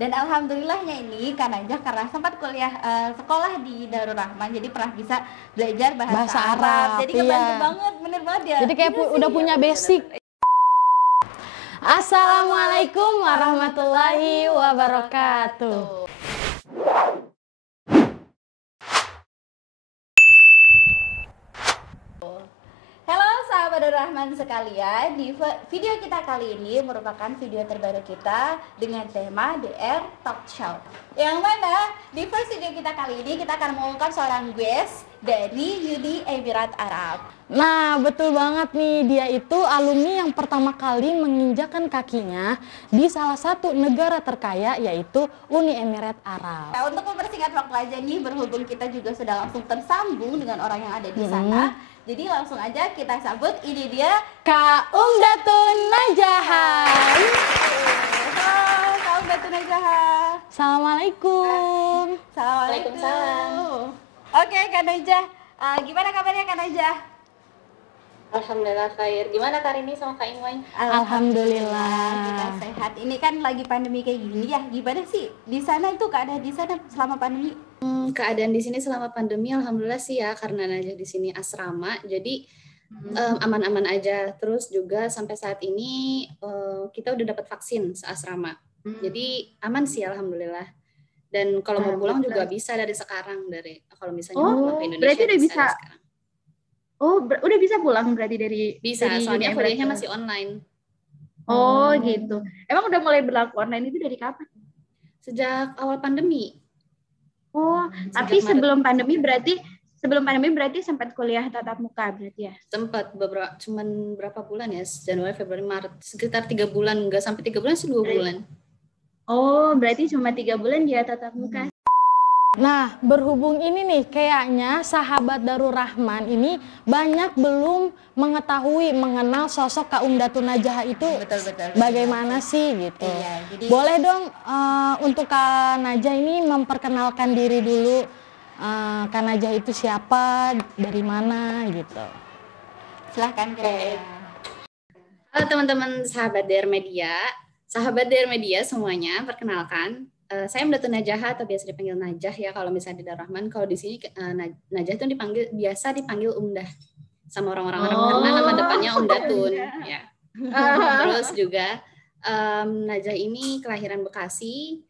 Dan alhamdulillahnya ini Kak Najah karena sempat sekolah di Darul Rahman, jadi pernah bisa belajar bahasa Arab. Jadi kebantu banget, bener banget ya. Jadi kayak udah punya basic. Assalamualaikum warahmatullahi wabarakatuh. Halo sahabat Darul Rahman sekalian, di video kita kali ini merupakan video terbaru kita dengan tema DR Talk Show. Yang mana di first video kita kali ini kita akan mengungkap seorang guest dari Uni Emirat Arab. Nah, betul banget nih, dia itu alumni yang pertama kali menginjakan kakinya di salah satu negara terkaya, yaitu Uni Emirat Arab. Nah, untuk mempersingkat waktu aja nih, berhubung kita juga sudah langsung tersambung dengan orang yang ada di sana, jadi langsung aja kita sambut, ini dia Kak Umdatun Najahah. Halo Kak Umdatun Najahah. Assalamualaikum. Waalaikumsalam. Oke Kak Najah, gimana kabarnya Kak Najah? Alhamdulillah khair. Gimana Kak Rini sama Kak Inwan? Alhamdulillah. Kita sehat. Ini kan lagi pandemi kayak gini ya. Gimana sih di sana itu keadaan di sana selama pandemi? Keadaan di sini selama pandemi alhamdulillah sih ya, karena Najah di sini asrama. Jadi aman-aman aja. Terus juga sampai saat ini kita udah dapat vaksin seasrama. Jadi aman sih alhamdulillah. Dan kalau mau pulang juga bisa dari sekarang, kalau misalnya mau pulang ke Indonesia berarti udah bisa. sekarang. Udah bisa pulang berarti dari Soalnya Uni kuliahnya Emirat masih online. Oh gitu. Emang udah mulai berlaku online itu dari kapan? Sejak awal pandemi. Tapi sebelum pandemi berarti sempat kuliah tatap muka berarti ya? Sempat cuman berapa bulan ya? Januari, Februari, Maret. Sekitar 3 bulan, enggak sampai 3 bulan sih, 2 bulan. Oh, berarti cuma 3 bulan dia tatap muka. Nah, berhubung ini nih, kayaknya sahabat Darul Rahman ini banyak belum mengenal sosok Kak Umdatun Najahah itu bagaimana sih gitu. Iya, jadi boleh dong untuk Kak Najah ini memperkenalkan diri dulu. Kak Najah itu siapa, dari mana gitu. silahkan Kak. Halo teman-teman sahabat DR Media. Sahabat DR Media semuanya, perkenalkan. Saya Umdatun Najahah atau biasa dipanggil Najah ya kalau misalnya di Darul Rahman. Kalau di sini Najah itu biasa dipanggil Umdah sama orang-orang Arab karena nama depannya Umdatun ya. Terus juga Najah ini kelahiran Bekasi,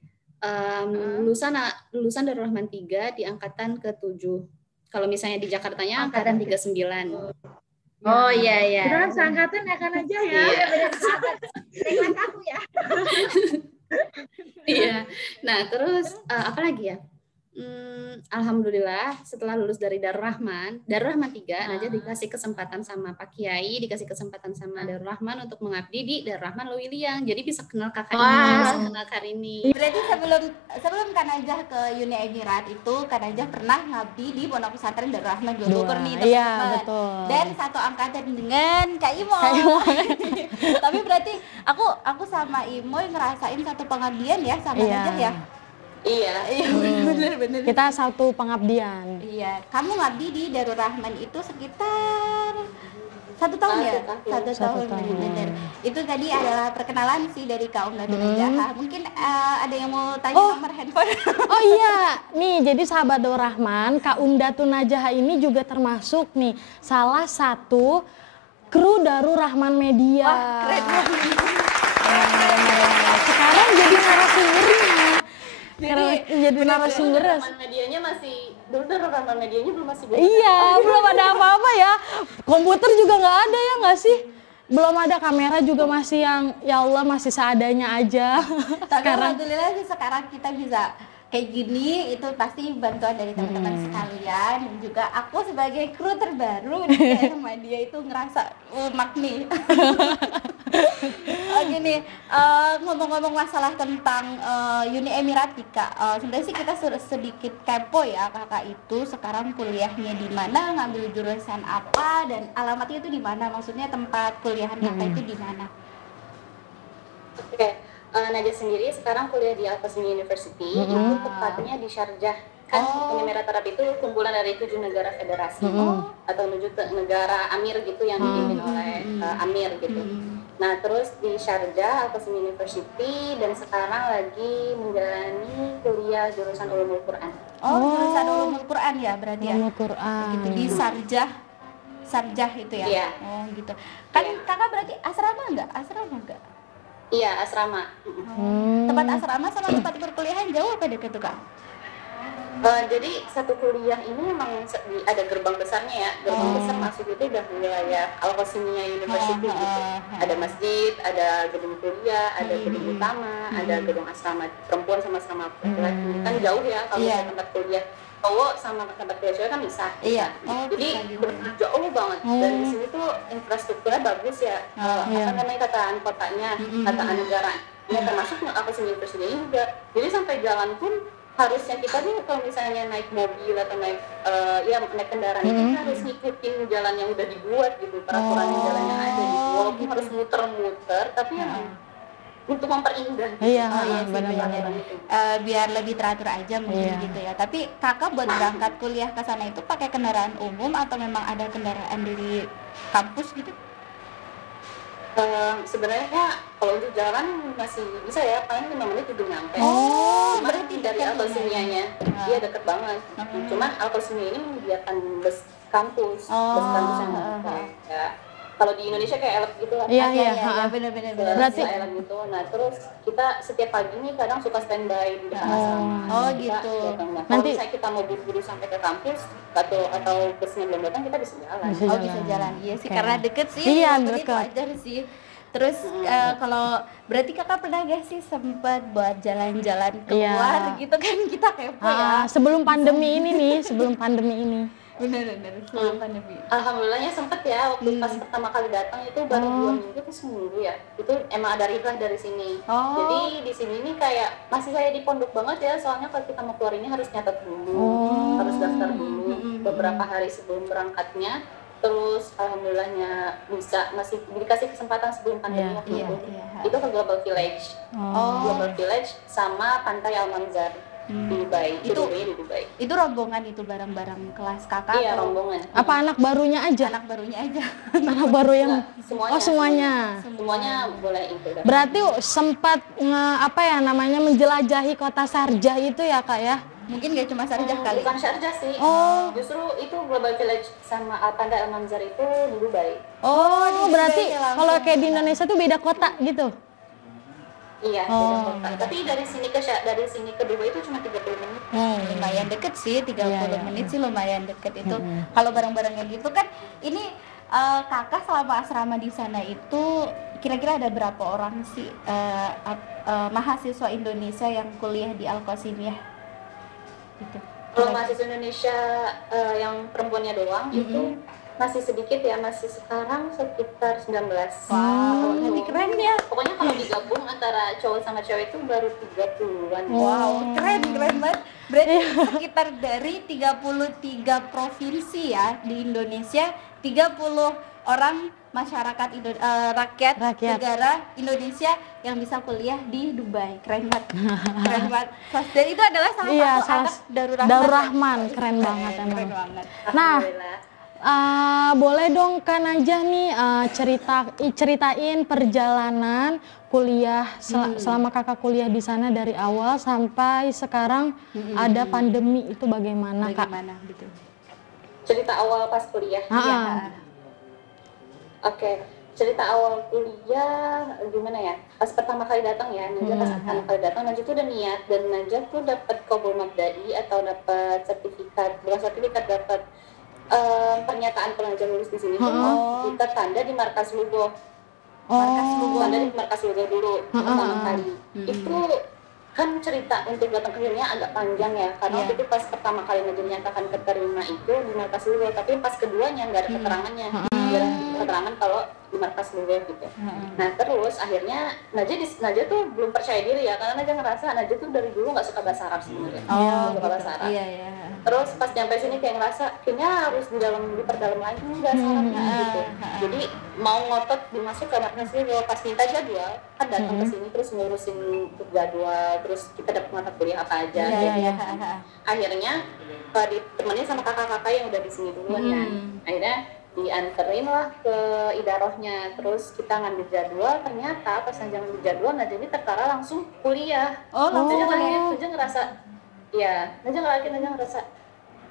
lulusan Darul Rahman 3 di angkatan ke-7. Kalau misalnya di Jakartanya angkatan 39. Oh iya. Kita kan seangkatan ya kan aja ya. Iya. Dengan aku ya. Iya. Nah, terus apa lagi ya? Alhamdulillah setelah lulus dari Darul Rahman 3, Najah dikasih kesempatan sama Pak Kiai, dikasih kesempatan sama Darul Rahman untuk mengabdi di Darul Rahman Lewiliang. Jadi bisa kenal kakak ini, bisa kenal Karini. Berarti sebelum Kak Najah ke Uni Emirat itu Kak Najah pernah ngabdi di Pondok Pesantren Darul Rahman Bogor nih, teman-teman. Iya, betul. Dan satu angkatan dengan Kak Imo. Tapi berarti aku sama Imo ngerasain satu pengabdian ya sama Najah ya. Iya. Bener. Kita satu pengabdian. Iya, kamu ngabdi di Darul Rahman itu sekitar 1 tahun ya? 1 tahun, bener. Itu tadi adalah perkenalan sih dari Kak Umdatun Najahah. Mungkin ada yang mau tanya nomor handphone? Oh iya, nih jadi sahabat Darul Rahman, Kak Umdatun Najahah ini juga termasuk nih salah satu kru Darul Rahman Media. Wah, keren banget. Sekarang jadi narasumbernya. Jadi narasumber. Rahman Medianya masih Darul Rahman Medianya belum masih Iya, belum ada apa-apa ya. Komputer juga nggak ada ya nggak sih? Belum ada, kamera juga masih yang ya Allah masih seadanya aja. Tapi alhamdulillah sih sekarang kita bisa kayak gini, itu pasti bantuan dari teman-teman sekalian. Dan juga aku sebagai kru terbaru di sama dia itu ngerasa nih. Gini, ngomong-ngomong masalah tentang Uni Emirat Kak, sebenarnya sih kita sedikit kepo ya kakak itu sekarang kuliahnya di mana, ngambil jurusan apa, dan alamatnya itu di mana, maksudnya tempat kuliahan kakak itu di mana? Oke. Najah sendiri sekarang kuliah di Al-Qasimi University, itu tepatnya di Sharjah. Kan Uni Emirat Arab itu kumpulan dari 7 negara federasi atau menuju ke negara Amir gitu yang dipimpin oleh Amir gitu. Nah, terus di Sharjah Al-Qasim University, dan sekarang lagi menjalani kuliah jurusan Ulumul Quran. Jurusan Ulumul Quran ya berarti ya? Ulumul Quran. Gitu, di Sarjah itu ya? Iya. Oh gitu. Kan Iya. kakak berarti asrama enggak? Iya, asrama. Tempat asrama sama tempat perkuliahan jauh apa dekat tuh kak? Jadi satu kuliah ini memang ada gerbang besarnya ya. Gerbang besar masuk itu udah wilayah Al-Qasimiyah University gitu. Ada masjid, ada gedung kuliah, ada gedung utama, ada gedung asrama perempuan sama asrama laki-laki. Kan jauh ya kalau Iya. tempat kuliah cowok sama tempat kuliah cewek kan bisa. Iya. Jadi bisa gitu. jauh banget. Dan di sini tuh infrastrukturnya bagus ya. Apa namanya, tataan kotanya, tataan negara. Ya termasuk Al-Qasim University juga. Jadi sampai jalan pun harusnya kita nih kalau misalnya naik mobil atau naik naik kendaraan itu kita harus ngikutin jalan yang udah dibuat gitu, peraturan jalan yang ada gitu. Walaupun harus muter-muter, tapi untuk memperindah gitu. Iya, sih, benar-benar. biar lebih teratur aja mungkin gitu ya. Tapi kakak buat berangkat kuliah ke sana itu pakai kendaraan umum atau memang ada kendaraan dari kampus gitu? Sebenarnya kalau untuk jalan masih bisa ya, paling 5 menit udah nyampe. Berarti dari dekat Al-Qasimiyahnya dia deket banget. Cuman Al-Qasimiyah ini menyediakan bus kampus yang ya. Kalau di Indonesia kayak elep gitu lah. Iya, benar-benar. Berarti- elep gitu. Nah terus kita setiap pagi nih kadang suka standby di depan asrama. Oh, Kita gitu. datang. Nah, kalau Nanti- misalnya kita mau buru-buru sampai ke kampus atau busnya belum datang, kita bisa jalan. Bisa jalan. Iya sih, Oke. karena deket sih. Iya, 5 menit deket. wajar sih. Terus kalau berarti kakak pernah gak sih sempat buat jalan-jalan keluar gitu kan, kita kepo ya. Sebelum pandemi ini. Bener-bener sebelum pandemi. Alhamdulillahnya sempet ya, waktu pas pertama kali datang itu baru 2 minggu ke seminggu ya. Itu emang ada riba dari sini. Jadi di sini nih kayak masih saya di pondok banget ya, soalnya kalau kita mau keluar ini harus nyatet dulu, harus daftar dulu beberapa hari sebelum berangkatnya. Terus alhamdulillahnya masih dikasih kesempatan sebelum pandemi waktu itu. Itu ke Global Village. Global Village sama Pantai Al-Manzar di Dubai. Itu- di Dubai. Itu rombongan itu barang-barang kelas kakak Iya, atau rombongan. Apa anak barunya aja? anak barunya aja? Anak baru yang Semuanya. Oh, semuanya. Semuanya boleh ikut. Berarti sempat menjelajahi kota Sharjah itu ya, Kak ya? Mungkin gak cuma Sarjah kali. Bukan Sharjah sih. Justru itu Global Village sama Pantai Al-Manzar itu di Dubai. Berarti kalau kayak di Indonesia tuh beda kota gitu. Iya, beda kota. Tapi dari sini ke Dubai itu cuma 30 menit. Lumayan deket sih, 30 menit sih lumayan deket itu. Kalau barang-barangnya gitu kan, ini kakak selama asrama di sana itu kira-kira ada berapa orang sih mahasiswa Indonesia yang kuliah di Al-Qasimiyah? Gitu. Kalau mahasiswa Indonesia yang perempuannya doang itu masih sedikit ya, masih sekarang sekitar 19. Wow, nanti keren ya. Pokoknya kalau digabung antara cowok sama cewek itu baru 30-an. Wow, keren banget. Berarti sekitar dari 33 provinsi ya di Indonesia, 30 orang masyarakat rakyat negara Indonesia yang bisa kuliah di Dubai. Keren banget. Dan itu adalah salah satu anak Darur Rahman. Keren banget emang. Keren banget. Nah, Alhamdulillah. boleh dong Kak Najah nih ceritain perjalanan kuliah selama kakak kuliah di sana dari awal sampai sekarang ada pandemi itu bagaimana Kak? Bagaimana gitu. Cerita awal pas kuliah. Iya. Oke, cerita awal kuliah gimana ya? Pas pertama kali datang ya, Najah pas pertama kali datang Najah tuh udah niat, dan Najah tuh dapat Qabul Mabda'i atau dapat dapat pernyataan kalau Najah lulus di sini tuh kita tanda di Markas Lugo. Tanda di Markas Lugo dulu pertama kali. Itu kan cerita untuk datang ke sini agak panjang ya, karena waktu itu pas pertama kali Najah nyatakan keterima itu di Markas Lugo, tapi pas keduanya nggak ada keterangannya. Keterangan kalau di Markas Lugo gitu. Nah terus akhirnya Najah tuh belum percaya diri ya, karena Najah ngerasa Najah tuh dari dulu nggak suka bahasa Arab sebenarnya. Suka bahasa Arab. Iya. Terus pas nyampe sini kayak ngerasa kayaknya harus diperdalam lagi nggak Arabnya gitu. Jadi mau ngotot dimasuk ke Markas Lugo, pas minta jadwal kan datang ke sini terus ngurusin jadwal, terus kita dapat mata kuliah apa aja. Akhirnya ditemenin sama kakak-kakak yang udah di sini duluan ya. Akhirnya dianterin lah ke idarohnya, terus kita ngambil jadwal, ternyata pas Najah ngambil jadwal, Najah ini terkara langsung kuliah. Langsung Najah kuliah. Najah ngerasa, ya Najah ngerasa,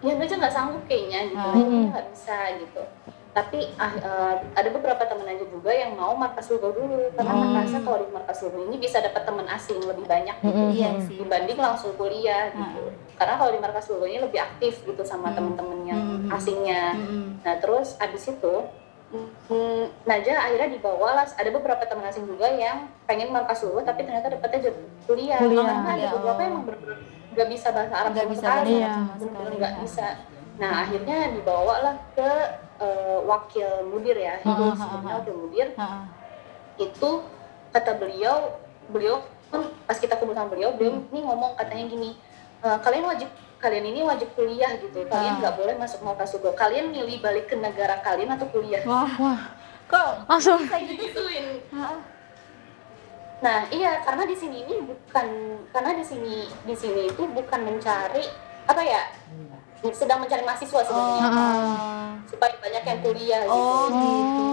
ya Najah nggak sanggup kayaknya gitu, Najah nggak bisa gitu. Tapi ada beberapa teman Najah juga yang mau markas lugo dulu, karena merasa kalau di markas lugo ini bisa dapat teman asing lebih banyak gitu, Iya sih. dibanding langsung kuliah gitu. Karena kalau di markas lugo ini lebih aktif gitu sama teman-teman yang asingnya. Nah terus abis itu Najah akhirnya dibawa lah, ada beberapa teman asing juga yang pengen markas lugo tapi ternyata dapetnya kuliah. Karena ada beberapa yang nggak bisa bahasa Arab sama sekali, bener-bener nggak bisa. Nah akhirnya dibawa lah ke wakil mudir ya, itu sebenarnya wakil mudir. Itu kata beliau kan pas kita ketemu sama beliau ini ngomong katanya gini, kalian ini wajib kuliah gitu, kalian nggak boleh masuk markas lugo, kalian milih balik ke negara kalian atau kuliah. Wah, Kok langsung. bisa gitu? Nah iya, karena di sini itu bukan mencari apa ya, sedang mencari mahasiswa sebenarnya, supaya banyak yang kuliah gitu. Oh gitu.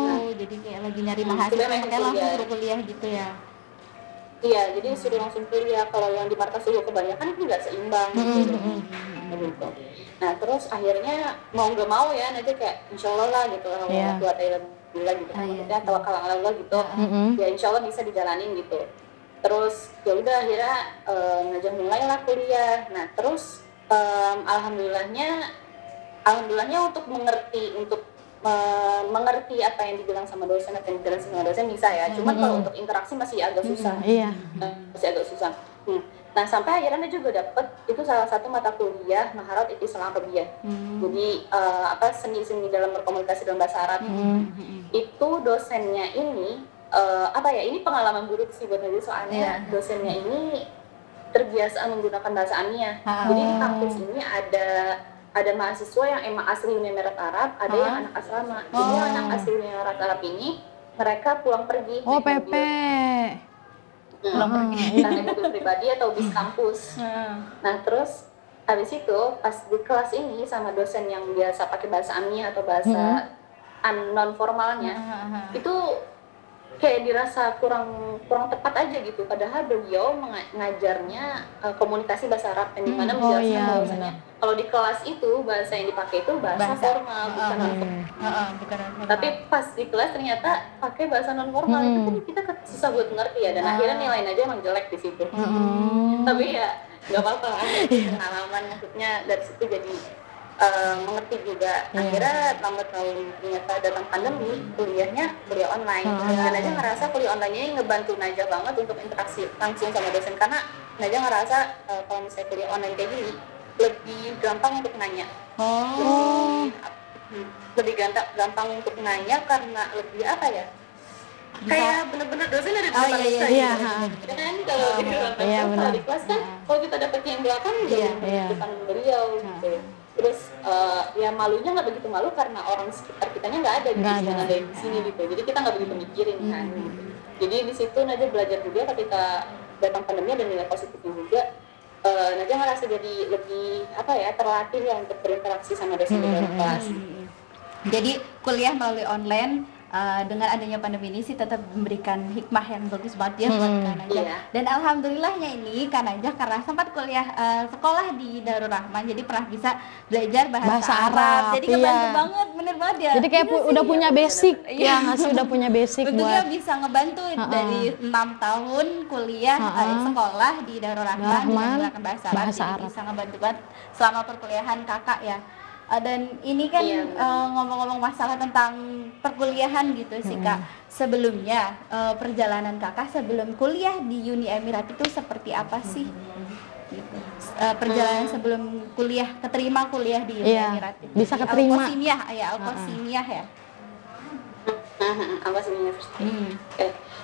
Jadi kayak lagi nyari mahasiswa, makanya langsung suruh kuliah gitu ya. Iya, jadi suruh langsung kuliah. Kalau yang di markas lugo kebanyakan itu nggak seimbang gitu. Nah terus akhirnya mau nggak mau ya, Najah kayak insya Allah lah gitu, buat Alhamdulillah gitu, maksudnya tawakal ala Allah gitu, ya insya Allah bisa dijalanin gitu. Terus ya udah akhirnya Najah mulailah kuliah. Nah terus alhamdulillahnya untuk mengerti apa yang dibilang sama dosen, apa yang dibilang sama dosen bisa ya. Cuman kalau untuk interaksi masih agak susah. Masih agak susah. Nah sampai akhirnya juga dapet itu salah satu mata kuliah Maharat Islam Arabiyah. Jadi seni-seni dalam berkomunikasi dalam bahasa Arab. Itu dosennya ini ini pengalaman buruk sih buat Najah, soalnya dosennya ini terbiasa menggunakan bahasa Amiyah. Jadi di kampus ini ada mahasiswa yang emang asli Uni Emirat Arab, ada yang anak asrama. Jadi anak asli Uni Emirat Arab ini mereka pulang pergi. PP. Pulang pergi, entah mobil pribadi atau bis kampus. Nah terus habis itu pas di kelas ini sama dosen yang biasa pakai bahasa Amiyah atau bahasa non formalnya, itu kayak dirasa kurang tepat aja gitu, padahal beliau mengajarnya komunikasi bahasa Arab, yang dimana menjelaskan bahwasanya kalau di kelas itu bahasa yang dipakai itu bahasa formal, bukan non formal. Tapi pas di kelas ternyata pakai bahasa non formal, itu kan kita susah buat ngerti ya, dan akhirnya nilainya aja emang jelek di situ. Tapi ya nggak apa-apa, pengalaman, maksudnya dari situ jadi mengerti juga. Akhirnya lambat tahun ternyata datang pandemi, kuliahnya kuliah online. Dan Najah ngerasa kuliah online ini ngebantu Najah banget untuk interaksi langsung sama dosen, karena Najah ngerasa kalau misalnya kuliah online kayak gini lebih gampang untuk nanya. Lebih gampang untuk nanya karena lebih apa ya? Kayak bener-bener dosen ada di depan kita. Kan kalau di ruang di kelas kan kalau kita dapet yang belakang di depan beliau gitu. Terus ya malunya nggak begitu malu karena orang sekitar kitanya nggak ada di sini gitu, jadi kita nggak begitu mikirin kan gitu. Jadi di situ Najah belajar juga ketika datang pandemi, dan nilai positifnya juga. Najah ngerasa jadi lebih terlatih ya untuk berinteraksi sama dosen di dalam kelas. Jadi kuliah melalui online dengan adanya pandemi ini sih tetap memberikan hikmah yang bagus banget ya buat Kak Najah. Dan alhamdulillahnya ini Kak Najah karena sempat kuliah sekolah di Darul Rahman, jadi pernah bisa belajar bahasa Arab. Jadi kebantu banget, bener banget ya. Jadi kayak udah punya basic, udah punya basic bentuknya buat bisa ngebantu dari 6 tahun kuliah sekolah di Darul Rahman dengan menggunakan bahasa Arab. Jadi bisa ngebantu banget selama perkuliahan kakak ya. Dan ini kan ngomong-ngomong masalah tentang perkuliahan gitu sih Kak. Sebelumnya perjalanan kakak sebelum kuliah di Uni Emirat itu seperti apa sih? Gitu. Perjalanan sebelum kuliah, keterima kuliah di Uni Emirat itu. Bisa keterima. Al-Qasimiyah ya. Al-Qasim University.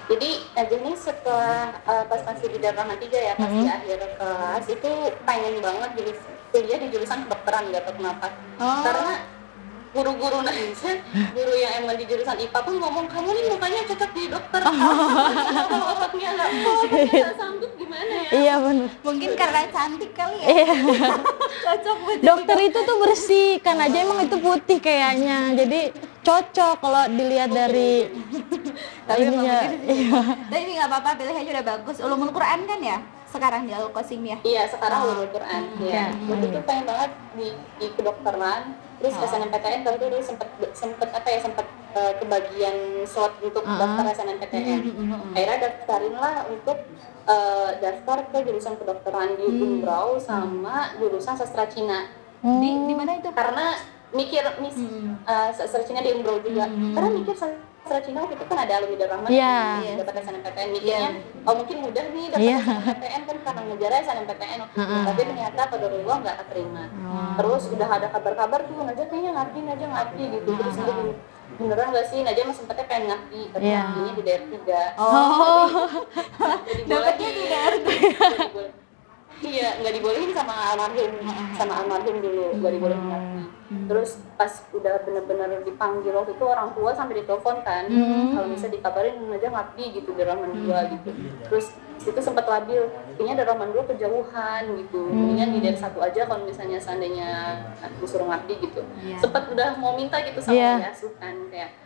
Jadi Najah ini setelah pas masih di Darul Rahman 3 ya, pas di akhir kelas itu pengen banget jadi kuliah di jurusan kedokteran, nggak tahu kenapa. Karena guru-guru Najah, guru yang emang di jurusan IPA pun ngomong, kamu nih mukanya cocok jadi dokter. Otaknya nggak sanggup gimana ya? Iya benar. Mungkin karena cantik kali ya. Cocok buat dokter itu tuh bersih, kan aja emang itu putih kayaknya. Jadi cocok kalau dilihat dari ininya. Iya. Tapi nggak apa-apa, pilihannya udah bagus. Ulumul Quran kan ya sekarang di Al-Qasimiyah. Iya, sekarang ulumul Quran. Iya. Waktu itu pengen banget di kedokteran, terus SNMPTN tapi dulu sempat kebagian slot untuk daftar SNMPTN. Akhirnya daftarin lah untuk daftar ke jurusan kedokteran di Umbrau sama jurusan sastra Cina. Di mana itu? Karena mikir sastra Cina di Umbrau juga. Karena mikir sastra Cina waktu itu kan ada alumni Darul Rahman dapat SNMPTN, mikirnya oh mungkin mudah nih dapat SNMPTN kan karena ngejar SNMPTN. Tapi ternyata qadarullah nggak keterima. Terus udah ada kabar-kabar tuh Najah kayaknya ngabdi gitu. Terus beneran nggak sih Najah masih sempatnya pengen ngabdi, tapi ngabdinya di daerah 3. Dapatnya di daerah. Iya, nggak dibolehin sama almarhum dulu, nggak dibolehin ngabdi. Terus pas udah bener-bener dipanggil waktu itu orang tua sampai ditelepon kan, kalau misalnya dikabarin Najah ngabdi gitu di Rahman 2 gitu. Terus itu sempat labil, kayaknya dari Rahman 2 kejauhan gitu, mendingan di daerah 1 aja kalau misalnya seandainya disuruh ngabdi gitu. Sempat udah mau minta gitu sama Yasu kan, kayak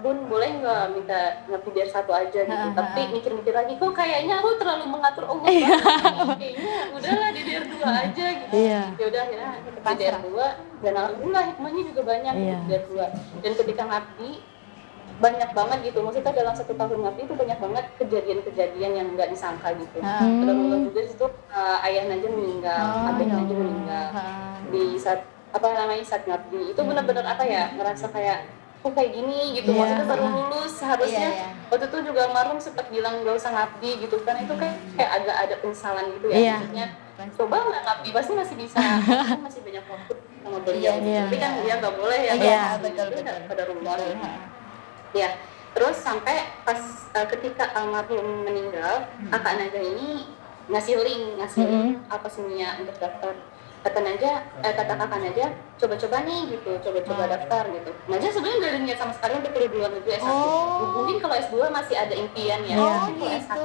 Bun boleh nggak minta ngabdi dari 1 aja gitu, tapi mikir-mikir lagi kok kayaknya aku terlalu mengatur Allah banget, kayaknya udahlah di daerah 2 aja gitu. Ya udah akhirnya di daerah 2 dan alhamdulillah hikmahnya juga banyak di daerah 2. Dan ketika ngabdi banyak banget gitu, maksudnya dalam 1 tahun ngabdi itu banyak banget kejadian-kejadian yang nggak disangka gitu. Alhamdulillah juga di situ ayah Najah meninggal, abah Najah meninggal di saat saat ngabdi itu benar-benar ngerasa kayak kok kayak gini gitu, maksudnya baru lulus seharusnya waktu itu juga almarhum sempat bilang gak usah ngabdi gitu kan, itu kayak agak ada penyesalan gitu ya, maksudnya coba nggak ngabdi pasti masih bisa, masih banyak waktu sama beliau, tapi kan dia nggak boleh ya, betul pada rumah ya. Terus sampai pas ketika almarhum meninggal, kakak Najah ini ngasih link apa semuanya untuk daftar. Kata kakak Najah, coba-coba nih gitu, coba-coba daftar gitu. Najah sebenarnya nggak ada niat sama sekali untuk kuliah di luar negeri S1. Mungkin kalau S2 masih ada impian ya, kalau S1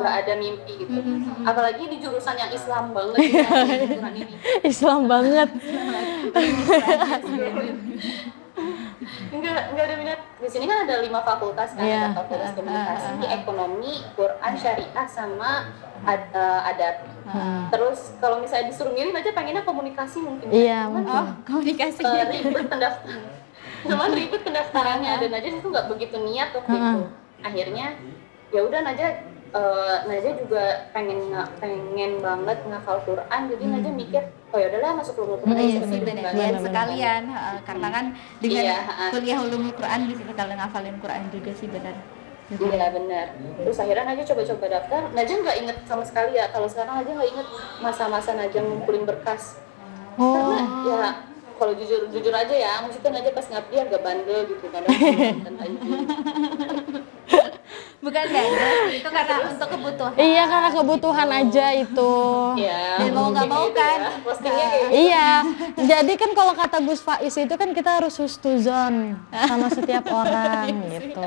nggak ada mimpi gitu. Apalagi di jurusan yang Islam banget jurusan ini. Islam banget. Enggak ada minat. Di sini kan ada 5 fakultas kan, ada fakultas komunikasi, ekonomi, Quran, syariah sama adat. Terus kalau misalnya disuruh milih aja pengennya komunikasi mungkin. Komunikasi. Cuman ribet pendaftarannya dan Najah itu nggak begitu niat waktu itu. Akhirnya ya udah Najah juga pengen banget ngafal Quran, jadi Najah mikir oh ya udahlah masuk ulumul Quran. Iya sih benar sekalian, karena kan dengan kuliah ulumul Quran bisa kita ngafalin Quran juga sih benar. Iya benar. Terus akhirnya Najah coba-coba daftar. Najah nggak inget sama sekali ya. Kalau sekarang Najah nggak inget masa-masa Najah ngumpulin berkas. Karena ya kalau jujur aja ya, maksudnya Najah pas ngabdi agak bandel gitu kadang. Bukan bandel, itu karena untuk kebutuhan. Iya, karena kebutuhan aja itu. Iya. Dan mau nggak mau kan. Postingnya kayak gitu. Iya, jadi kan kalau kata Gus Faiz itu kan kita harus husnuzon sama setiap orang gitu.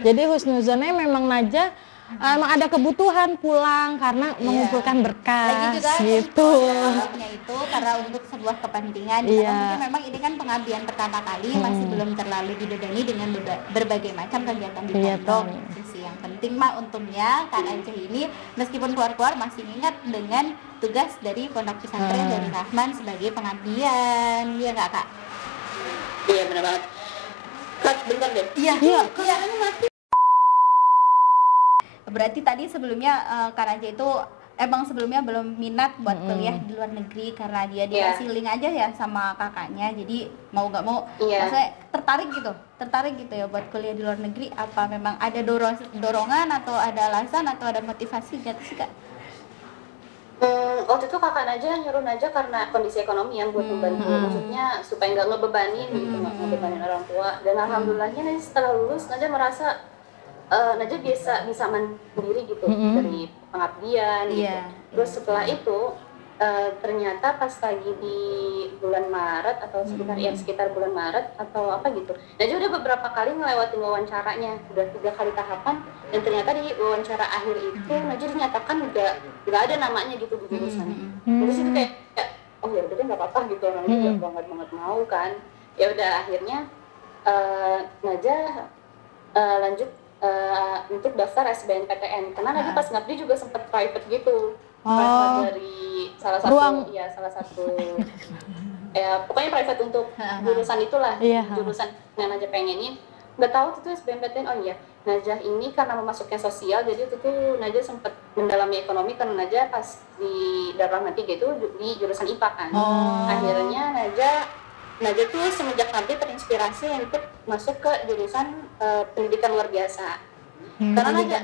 Jadi husnuzonnya memang Najah emang ada kebutuhan pulang karena mengumpulkan berkas gitu. Itu karena untuk sebuah kepentingan. Mungkin memang ini kan pengabdian pertama kali, masih belum terlalu dibebani dengan berbagai macam kegiatan di pondok. Yang penting mah untungnya Kak Najah ini meskipun keluar-keluar masih ingat dengan tugas dari Pondok Pesantren dari Rahman sebagai pengabdian. Iya nggak Kak? Iya benar banget. Kak bentar deh. Iya. Berarti tadi sebelumnya Kak Najah itu emang sebelumnya belum minat buat kuliah di luar negeri karena dia dikasih link aja ya sama kakaknya, jadi mau nggak mau maksudnya tertarik gitu ya buat kuliah di luar negeri. Apa memang ada dorongan atau ada alasan atau ada motivasi gitu sih Kak? Waktu itu kakak Najah nyuruh Najah karena kondisi ekonomi yang buat membantu, maksudnya supaya nggak ngebebanin gitu, nggak ngebebanin orang tua. Dan alhamdulillahnya Najah setelah lulus Najah merasa Najah bisa mandiri gitu dari pengabdian gitu. Terus setelah itu ternyata pas lagi di bulan Maret atau sekitar bulan Maret atau apa gitu, Najah udah beberapa kali ngelewatin wawancaranya, udah 3 kali tahapan, dan ternyata di wawancara akhir itu Najah dinyatakan nggak ada namanya gitu di jurusan. Terus itu kayak oh ya udah deh nggak apa-apa gitu, orangnya nggak banget mau kan. Ya udah akhirnya Najah lanjut untuk daftar SBMPTN karena Najah pas ngabdi juga sempat private gitu. Private dari salah satu ya pokoknya private untuk jurusan itulah, jurusan yang Najah pengenin. Nggak tahu itu SBMPTN. Oh iya, Najah ini karena memasuknya sosial, jadi itu tuh Najah sempat mendalami ekonomi karena Najah pas di Darul Rahman 3 itu di jurusan IPA kan. Akhirnya Najah tuh semenjak nanti terinspirasi untuk masuk ke jurusan pendidikan luar biasa. Karena Najah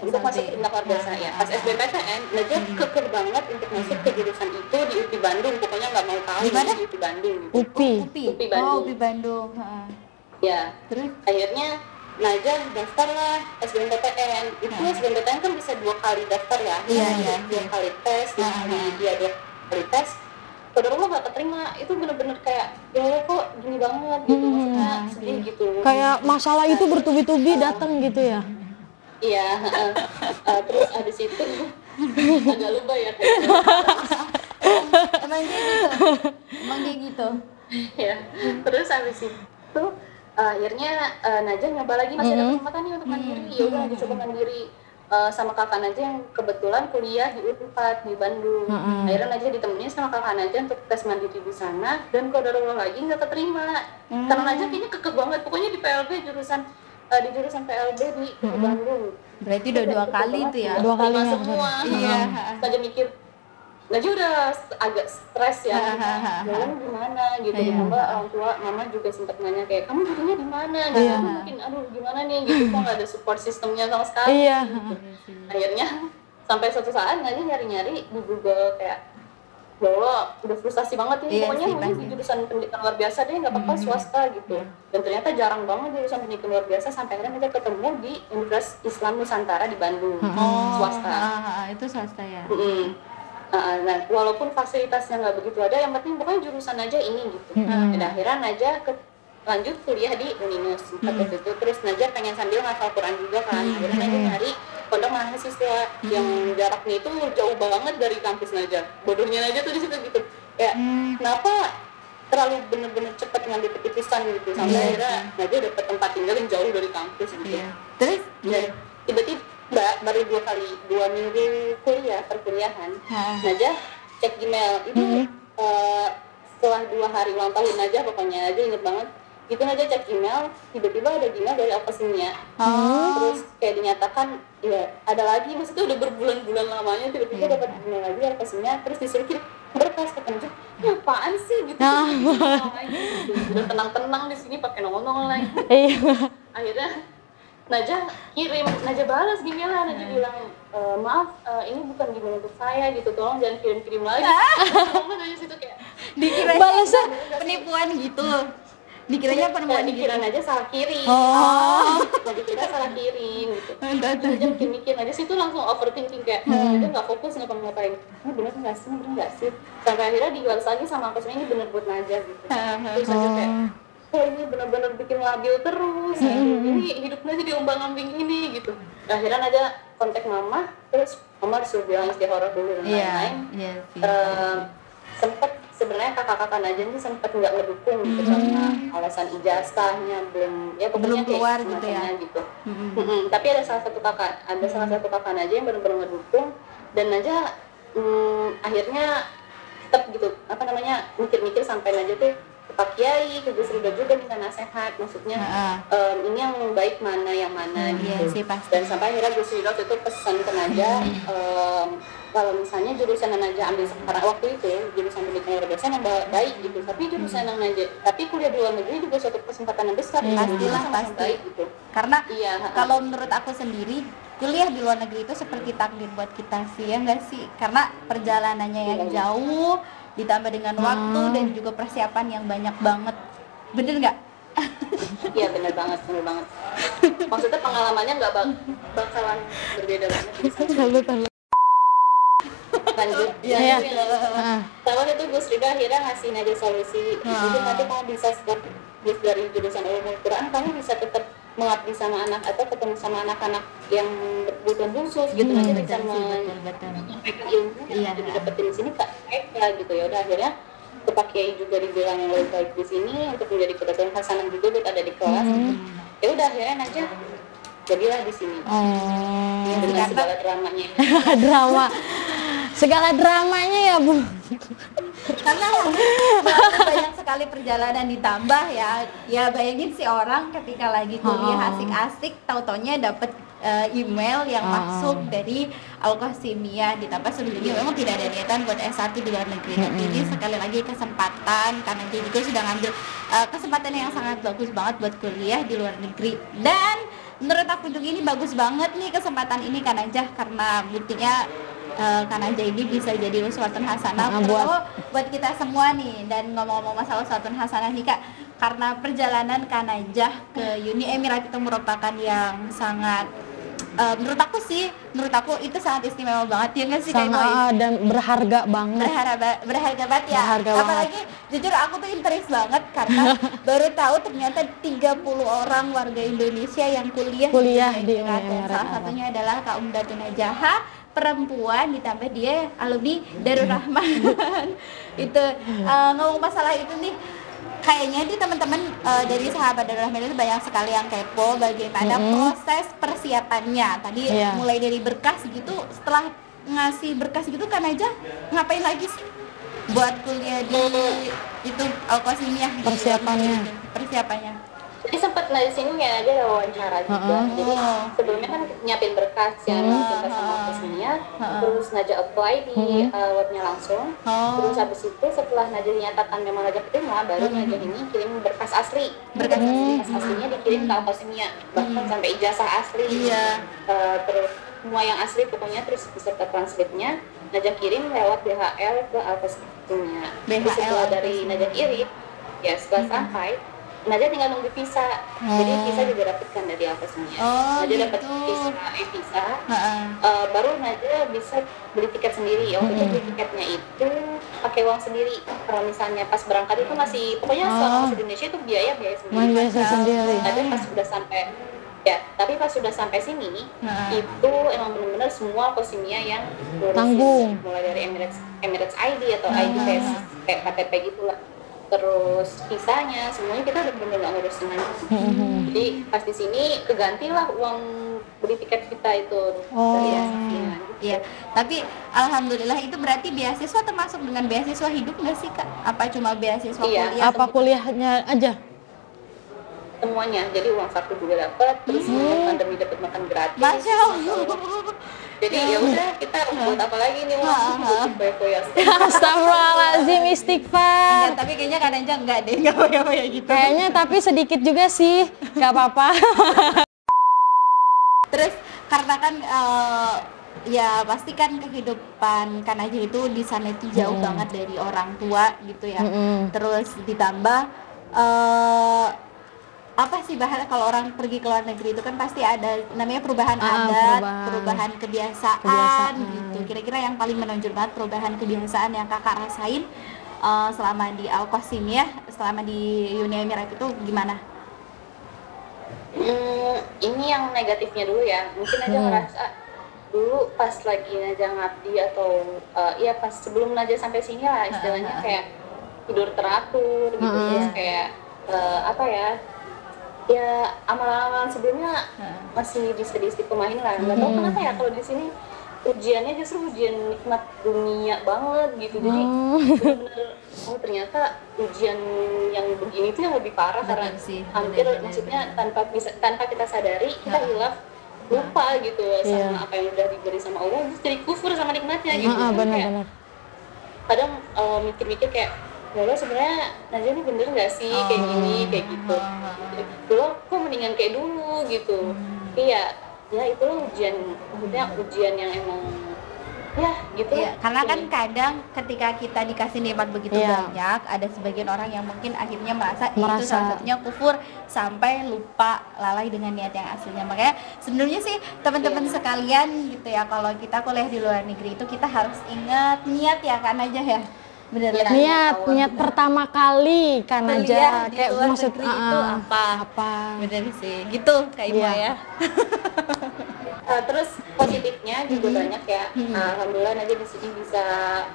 untuk masuk ke pendidikan luar biasa ya. Pas SBMPTN, Najah kekeh banget untuk masuk ke jurusan itu di UPI Bandung. Pokoknya nggak mau tahu di UPI Bandung. UPI Bandung. UPI Bandung. Ya, terus akhirnya Najah daftar lah SBMPTN. Itu SBMPTN kan bisa 2 kali daftar ya. Iya. 2 kali tes, dia 2 kali tes. Padahal lo gak keterima, itu bener-bener kayak ya kok gini banget gitu, maksudnya sedih gitu. Kayak masalah itu bertubi-tubi datang gitu ya? Iya, terus abis itu agak lupa ya. Emang dia gitu. Ya, terus abis itu akhirnya Najah nyoba lagi, masih ada kesempatan nih untuk mandiri. Ya udah dicoba mandiri sama kakak Najah yang kebetulan kuliah di UNPAD di Bandung. Akhirnya Najah ditemenin sama kakak Najah untuk tes mandiri di sana, dan qadarullah lagi nggak keterima. Karena Najah kayaknya kekeh banget, pokoknya di PLB jurusan PLB di Bandung. Berarti udah 2 kali tuh ya. 2 kali semua. Iya. Najah mikir, Najah udah agak stres ya. Jalan gimana gitu. Ditambah orang tua, mama juga sempat nanya kayak kamu jadinya di mana? Gitu. Mungkin aduh gimana nih gitu, kok nggak ada support sistemnya sama sekali. Gitu. Akhirnya sampai suatu saat Najah nyari-nyari di Google kayak bahwa udah frustasi banget ini, pokoknya mungkin di jurusan pendidikan luar biasa deh, nggak apa-apa swasta gitu. Dan ternyata jarang banget jurusan pendidikan luar biasa, sampai akhirnya Najah ketemu di Universitas Islam Nusantara di Bandung, swasta. Itu swasta ya. Nah, walaupun fasilitasnya nggak begitu ada, yang penting pokoknya jurusan Najah ini gitu. Dan akhirnya Najah lanjut kuliah di Uninus waktu itu. Terus Najah pengen sambil ngafal Quran juga kan. Akhirnya Najah nyari pondok mahasiswa yang jaraknya itu jauh banget dari kampus Najah. Bodohnya Najah tuh di situ gitu. Kayak kenapa terlalu bener-bener cepat ngambil keputusan gitu, sampai akhirnya Najah dapat tempat tinggal yang jauh dari kampus gitu. Terus tiba-tiba baru 2 minggu kuliah perkuliahan, Najah cek Gmail itu setelah 2 hari ulang tahun Najah, pokoknya Najah inget banget itu. Najah cek Gmail, tiba-tiba ada Gmail dari Alphasimnya. Terus kayak dinyatakan ya ada lagi, maksudnya udah berbulan-bulan lamanya tiba-tiba dapat Gmail lagi Alphasimnya. Terus disuruh kirim berkas, kata Najah ya apaan sih gitu. Udah tenang-tenang di sini pakai nongol-nongol lagi. Akhirnya Najah kirim, Najah balas Gmail-nya, Najah bilang maaf ini bukan Gmail untuk saya gitu, tolong jangan kirim-kirim lagi. Najah situ kayak dikira balasnya penipuan gitu. Dikiranya penemuan dikira Najah salah kirim. Dikira salah kirim gitu. Najah mikir-mikir, Najah situ langsung overthinking kayak Najah nggak fokus ngapa-ngapain. Ini bener nggak sih? Sampai akhirnya dibalas lagi sama aku, ini bener buat Najah gitu. Terus Najah kayak ini benar-benar bikin labil terus, ini hidup Najah diombang-ambing ini gitu. Akhirnya Najah kontak mama, terus mama disuruh bilang istihoroh dulu dan lain-lain. Sempet sebenarnya kakak-kakak Najah ini sempet nggak ngedukung gitu sama alasan ijazahnya belum keluar gitu ya. Gitu. Tapi ada salah satu kakak Najah yang benar-benar ngedukung, dan Najah akhirnya tetap gitu mikir-mikir sampai Najah tuh Pak Kiai, ke Gus Ridho juga minta nasihat, maksudnya ini yang baik mana yang mana gitu. Dan sampai akhirnya Gus Ridho itu pesan ke Najah, kalau misalnya jurusan yang Najah ambil sekarang waktu itu jurusan pendidikan luar biasa yang baik gitu, tapi jurusan yang Najah kuliah di luar negeri juga suatu kesempatan yang besar. Pastilah pasti baik, gitu. Karena kalau menurut aku sendiri kuliah di luar negeri itu seperti takdir buat kita sih, ya nggak sih? Karena perjalanannya yang jauh ditambah dengan waktu dan juga persiapan yang banyak banget, bener nggak? Iya bener banget. Maksudnya pengalamannya nggak bakalan berbeda banget. Lanjut. Sama itu Gus Ridho akhirnya ngasih Najah solusi. Jadi nanti kamu bisa dari jurusan ilmu Quran, kamu bisa tetap mengabdi sama anak atau ketemu sama anak-anak yang berkebutuhan khusus gitu. Nanti bisa menyampaikan ilmu yang dapetin di sini Kak gitu. Ya udah akhirnya kepake juga dibilang yang lebih baik di sini untuk menjadi kebutuhan hasanah juga buat ada di kelas. Ya udah akhirnya Najah jadilah di sini. Dengan segala dramanya. Drama. Segala dramanya ya, Bu. Karena banyak sekali perjalanan ditambah ya bayangin si orang ketika lagi kuliah asik-asik tau-taunya dapet email yang masuk dari Al-Qasimiyah, ditambah sebelumnya memang tidak ada niatan buat S1 di luar negeri. Tapi ini sekali lagi kesempatan karena dia juga sudah ngambil kesempatan yang sangat bagus banget buat kuliah di luar negeri. Dan menurut aku juga ini bagus banget nih kesempatan ini Kak Najah, karena buktinya Kak Najah ini bisa jadi uswatun hasanah buat kita semua nih. Dan ngomong-ngomong masalah uswatun hasanah nih Kak, karena perjalanan Kak Najah ke Uni Emirat itu merupakan yang sangat menurut aku itu sangat istimewa banget ya nggak sih Kak Imoy? Dan berharga banget. Berharga banget ya. Apalagi jujur aku tuh interest banget karena baru tahu ternyata 30 orang warga Indonesia yang kuliah di Emirat. Salah satunya adalah Kak Umdatun Najah, perempuan, ditambah dia alumni Darur Rahman. Itu ngomong masalah itu nih, kayaknya di teman-teman dari sahabat Darur Rahman itu banyak sekali yang kepo bagaimana proses persiapannya. Tadi mulai dari berkas gitu, setelah ngasih berkas gitu Kak Najah ngapain lagi sih buat kuliah di itu Al-Qasimiyah gitu, persiapannya. Jadi sempat di sini ya aja ada wawancara juga. Jadi sebelumnya kan nyiapin berkas ya, kita sama Al-Qasimiyah, terus Najah apply di webnya langsung. Terus habis itu setelah Najah dinyatakan memang Najah keterima, baru Najah ini kirim berkas asli. Berkas aslinya dikirim ke Al-Qasimiyah, bahkan sampai ijazah asli. Terus semua yang asli pokoknya, terus beserta transkripnya Najah kirim lewat DHL ke Al-Qasimiyah. Terus setelah dari Najah kirim, ya setelah sampai Najah tinggal nunggu visa, jadi visa juga dapatkan dari Al-Qasimiyah. Najah dapat visa, baru Najah bisa beli tiket sendiri. Waktu itu beli tiketnya itu pakai uang sendiri. Kalau misalnya pas berangkat itu masih, pokoknya selama masih di Indonesia itu biaya sendiri. Tapi pas sudah sampai sini, itu emang benar-benar semua Al-Qasimiyah yang ngurusin, mulai dari Emirates ID atau ID kayak KTP gitulah. Terus visanya semuanya kita udah bener-bener nggak ngurus dengan jadi pas di sini kegantilah uang beli tiket kita itu Iya, tapi alhamdulillah itu berarti beasiswa termasuk dengan beasiswa hidup nggak sih Kak? Apa cuma beasiswa kuliah? Apa kuliahnya aja? Semuanya, jadi uang saku juga dapat, terus pandemi dapat makan gratis. Masya Allah. Jadi ya udah kita buat apa lagi nih uang foya-foya. Astagfirullahaladzim, istighfar. Tapi kayaknya Kak Najah enggak deh, enggak foya-foya gitu. Kayaknya tapi sedikit juga sih, nggak apa-apa. Terus karena kan ya pasti kan kehidupan Kak Najah itu di sana itu jauh banget dari orang tua gitu ya. Terus ditambah apa sih bahasa kalau orang pergi ke luar negeri itu kan pasti ada namanya perubahan adat, perubahan kebiasaan gitu. Kira-kira yang paling menonjol banget perubahan kebiasaan yang Kakak rasain selama di Al-Qasimiyah, selama di Uni Emirat itu gimana? Ini yang negatifnya dulu ya. Mungkin aja ngerasa dulu pas lagi Najah ngabdi atau ya pas sebelum Najah sampai sini lah istilahnya kayak tidur teratur gitu, terus kayak ya amalan-amalan sebelumnya masih bisa diistiqomahin lah. Nggak tahu kenapa ya kalau di sini ujiannya justru ujian nikmat dunia banget gitu. Jadi benar-benar ternyata ujian yang begini tuh yang lebih parah karena hampir maksudnya tanpa kita sadari kita hilaf, lupa gitu sama apa yang udah diberi sama Allah, terus jadi kufur sama nikmatnya gitu. Benar-benar. Kadang mikir-mikir kayak ya Allah sebenarnya Najah ini bener nggak sih kayak gini kayak gitu. Dulu kok mendingan kayak dulu gitu. Iya, ya itu ujian, maksudnya ujian yang emang ya gitu. Ya, karena kan kadang ketika kita dikasih nikmat begitu banyak, ada sebagian orang yang mungkin akhirnya merasa itu salah satunya kufur sampai lupa lalai dengan niat yang aslinya. Makanya sebenarnya sih teman-teman sekalian gitu ya, kalau kita kuliah di luar negeri itu kita harus ingat niat ya kan aja ya. Bener ya, niat pertama kali kan aja kayak maksud itu apa bener sih gitu kayak ya. Terus positifnya juga banyak ya. Alhamdulillah Najah di sini bisa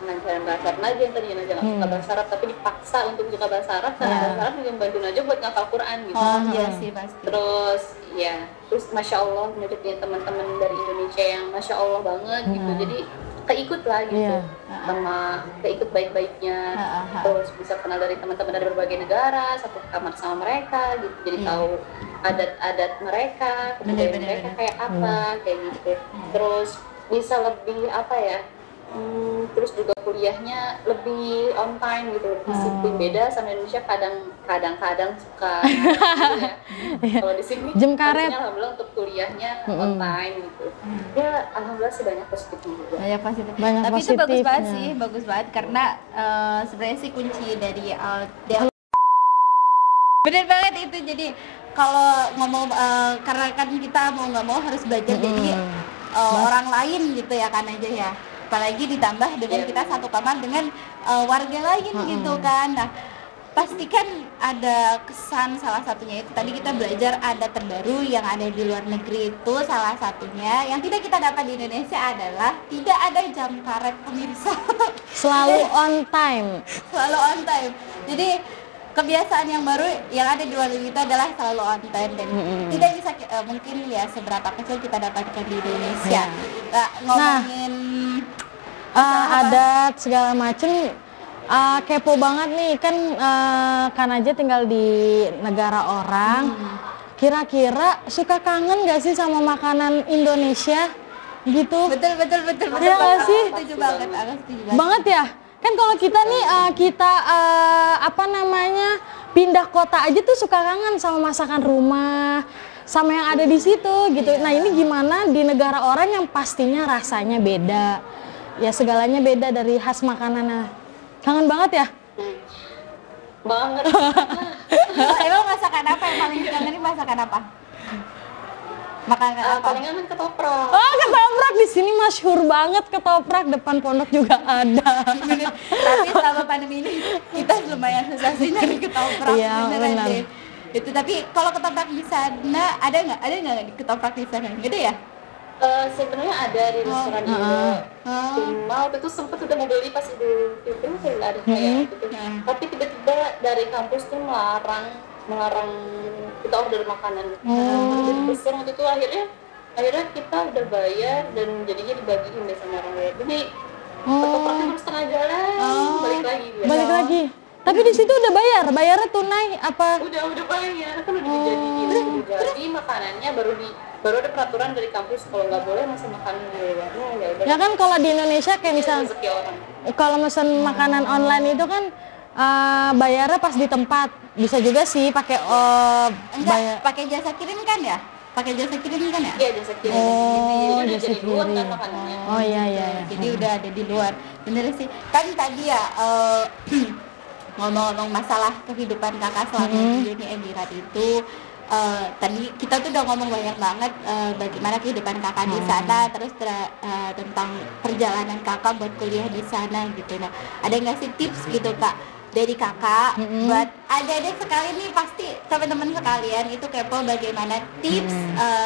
mengajarin bahasa Arab. Najah yang tadinya Najah nggak suka bahasa Arab, tapi dipaksa untuk suka bahasa Arab karena bahasa Arab juga membantu Najah buat ngapal Quran gitu. Oh iya sih pasti. Terus ya, terus Masya Allah Najah punya teman-teman dari Indonesia yang Masya Allah banget gitu. Jadi keikut lah gitu, sama keikut baik-baiknya. Terus bisa kenal dari teman-teman dari berbagai negara, satu kamar sama mereka gitu. Jadi tahu adat-adat mereka, kebudayaan mereka kayak apa, kayak gitu. Terus bisa lebih apa ya, terus juga kuliahnya lebih on time gitu, disiplin. Beda sama Indonesia, kadang-kadang suka gitu ya. Kalau di sini jam karet, alhamdulillah untuk kuliahnya on time gitu. Ya alhamdulillah sih banyak positifnya juga. Banyak tapi itu bagus banget sih, bagus banget karena sebenarnya sih kunci dari bener banget itu. Jadi kalau ngomong karena kan kita mau nggak mau harus belajar dari orang lain gitu ya kan aja ya, apalagi ditambah dengan kita satu kamar dengan warga lain gitu kan. Nah pastikan ada kesan, salah satunya itu tadi kita belajar adat terbaru yang ada di luar negeri. Itu salah satunya yang tidak kita dapat di Indonesia adalah tidak ada jam karet, pemirsa. Selalu on time. Selalu on time. Jadi kebiasaan yang baru yang ada di luar negeri itu adalah selalu on time dan tidak bisa mungkin ya seberapa kecil kita dapatkan di Indonesia. Ngomongin adat segala macem, kepo banget nih kan aja tinggal di negara orang. Kira-kira suka kangen gak sih sama makanan Indonesia gitu? Betul. Ya gak sih? Setuju banget, banget ya. Kan kalau kita nih pindah kota aja tuh suka kangen sama masakan rumah, sama yang ada di situ gitu. Nah ini gimana di negara orang yang pastinya rasanya beda, ya segalanya beda dari khas makanannya. Kangen banget ya? Banget. Emang masakan apa yang paling dikangenin, masakan apa? Makanan apa? Paling kangen ketoprak. Oh ketoprak, di sini masyhur banget ketoprak, depan pondok juga ada. Tapi selama pandemi ini kita lumayan susah sih nyari ketoprak. Iya benar. Itu tapi kalau ketoprak di sana ada nggak ketoprak di sana? Gede ya? Sebenarnya ada di restoran Indo. Cuma waktu itu sempet udah mau beli pas Idul Fitri kayak ada kayak gitu. Tapi tiba-tiba dari kampus tuh melarang kita order makanan. Jadi besar waktu itu akhirnya kita udah bayar dan jadinya dibagiin deh sama orang lain. Jadi ketopraknya harus setengah jalan, balik lagi. Tapi di situ udah bayarnya tunai apa? Udah bayar, kan udah dijadiin. Jadi makanannya baru ada peraturan dari kampus kalau nggak boleh masih makan di luar. Ya kan kalau di Indonesia kayak misal kalau mesen makanan online itu kan bayarnya pas di tempat. Bisa juga sih pakai pakai jasa kirim kan ya? Pakai jasa kirim kan ya? Iya, jasa kirim. Oh, jadi jasa luar kirim. kan makanannya. Oh iya. Jadi udah ada di luar. Bener sih. Kan tadi ya ngomong-ngomong masalah kehidupan kakak selama di Uni Emirat itu, tadi kita tuh udah ngomong banyak banget bagaimana kehidupan kakak di sana, terus tentang perjalanan kakak buat kuliah di sana gitu. Nah, ada nggak sih tips gitu kak dari kakak buat adik-adik sekali nih, pasti teman-teman sekalian itu kepo bagaimana tips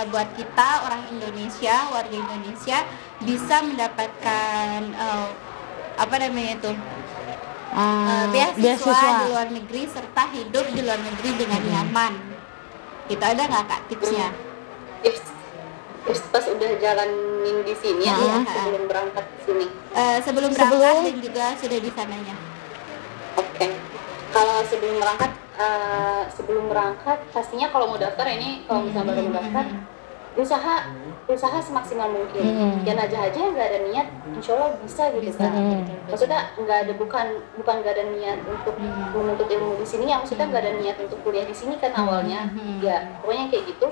buat kita orang Indonesia, warga Indonesia bisa mendapatkan beasiswa di luar negeri serta hidup di luar negeri dengan nyaman. Itu ada nggak kak tipsnya? Tips pas udah jalanin di sini sebelum berangkat ke sini. Sebelum berangkat dan juga sudah di sananya. Oke. Kalau sebelum berangkat pastinya kalau mau daftar ini, kalau misalnya baru mau daftar, usaha semaksimal mungkin. Ya Najah aja yang nggak ada niat, insya Allah bisa gitu kan. Maksudnya bukan nggak ada niat untuk menuntut ilmu di sini, ya maksudnya nggak ada niat untuk kuliah di sini kan awalnya. Ya pokoknya kayak gitu.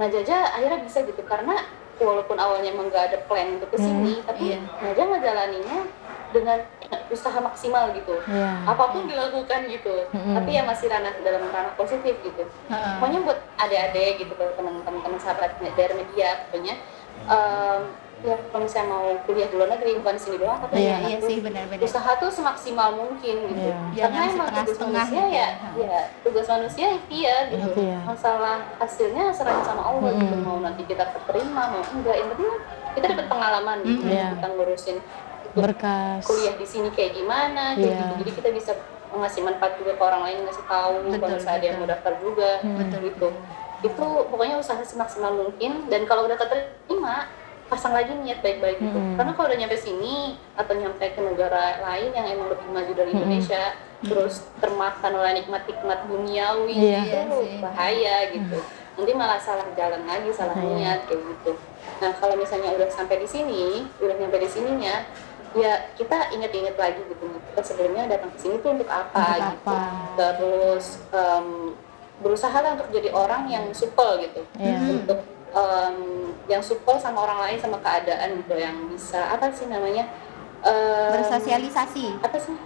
Najah aja akhirnya bisa gitu, karena walaupun awalnya emang nggak ada plan untuk kesini, tapi Najah ngejalaninnya dengan usaha maksimal gitu. Apapun dilakukan gitu. Tapi ya masih dalam ranah positif gitu. Pokoknya buat adik-adik gitu, teman-teman sahabat dari media pokoknya ya kalau misalnya mau kuliah di luar negeri bukan di sini doang, tapi Iya, iya sih, benar-benar. usaha tuh semaksimal mungkin gitu. Iya. Karena Jangan emang tugas setengah-setengah manusia gitu ya, ya. ya tugas manusia ikhtiar gitu. Ikhtiar. Masalah hasilnya serahin sama Allah gitu. Mau nanti kita keterima mau enggak, yang penting kita dapat pengalaman gitu. Iya. Kita ngurusin Berkas. kuliah di sini kayak gimana kayak Iya. gitu. Jadi kita bisa ngasih manfaat juga ke orang lain, ngasih tahu kalau misalnya ada yang mau daftar juga gitu. Itu pokoknya usaha semaksimal mungkin, dan kalau udah keterima pasang lagi niat baik-baik gitu. Karena kalau udah nyampe sini atau nyampe ke negara lain yang emang lebih maju dari Indonesia, terus termakan oleh nikmat-nikmat duniawi, Iya. itu bahaya gitu. Nanti malah salah jalan lagi, salah niat kayak gitu. Nah kalau misalnya udah sampai di sini, udah nyampe di sininya, ya kita inget-inget lagi gitu. Kita sebelumnya datang ke sini tuh untuk apa gitu. Terus berusaha lah untuk jadi orang yang supel gitu. Untuk yang supel sama orang lain, sama keadaan gitu, yang bisa apa sih namanya, Bersosialisasi. apa sih,